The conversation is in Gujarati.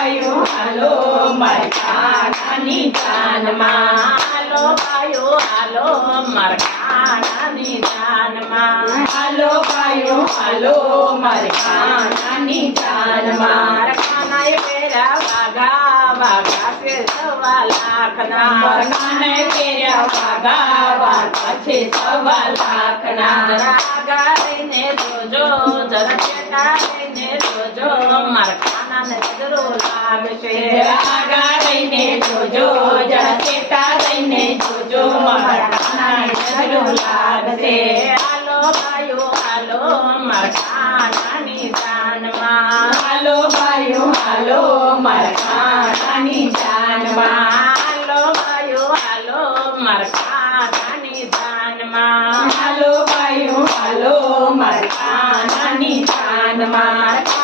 ભાઈઓ હાલો મારા કાનાની જાનમાં હાલો ભાઈઓ હાલો મારા કાનાની જાનમાં હાલો ભાઈઓ હાલો મારા કાનાની જાનમાં મારા કાનાએ પહેર્યા વાઘા વાઘા છે 1.5 લાખના મારા કાનાએ પહેર્યા વાઘા વાઘા છે 1.5 લાખના જરા આગા લઈને જોજો જરા ચેટા લઈને જોજો મારા કાનાને ગજરો લાગશે આગા લઈને જોજો જરા ચેટા લઈને જોજો મારા કાનાને ગજરો લાગશે હાલો ભાઈઓ હાલો મારા કાનાની જાનમાં હાલો ભાઈઓ હાલો મારા કાનાની જાનમાં હાલો ભાઈઓ હાલો મારા કાનાની જાનમાં હાલો ભાઈઓ હાલો મારા કાનાની જાનમાં